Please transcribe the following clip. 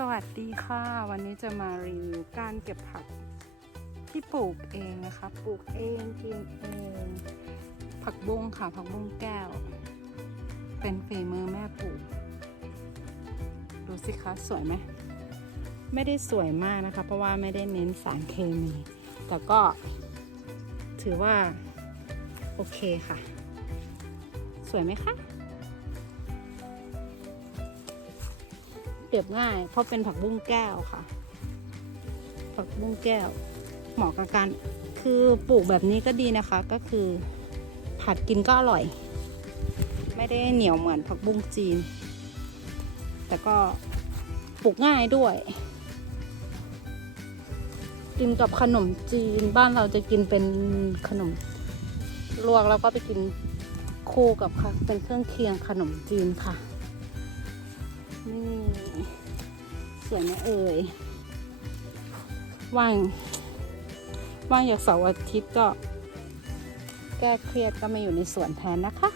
สวัสดีค่ะ วันนี้จะมารีวิวการเก็บผักที่ปลูกเองนะคะ ปลูกเองกินเอง ผักบุ้งค่ะ ผักบุ้งแก้ว เป็นฝีมือแม่ปลูก ดูสิคะสวยไหมไม่ได้สวยมากนะคะ เพราะว่าไม่ได้เน้นสารเคมี แต่ก็ถือว่า โอเคค่ะ สวยไหมคะ เก็บง่าย เพราะเป็นผักบุ้งแก้วค่ะ ผักบุ้งแก้ว เหมาะกับการคือปลูกแบบนี้ก็ดีนะคะ ก็คือ ผัดกินก็อร่อย ไม่ได้เหนียวเหมือนผักบุ้งจีน แต่ก็ปลูกง่ายด้วย กินกับขนมจีนบ้านเราจะกินเป็นขนมลวกแล้วก็ไปกินคู่กับค่ะเป็นเครื่องเคียงขนมจีนค่ะ สวยไหมเอ่ยว่างว่างอยากเสาร์อาทิตย์ก็แก้เครียดก็มาอยู่ในสวนแทนนะคะ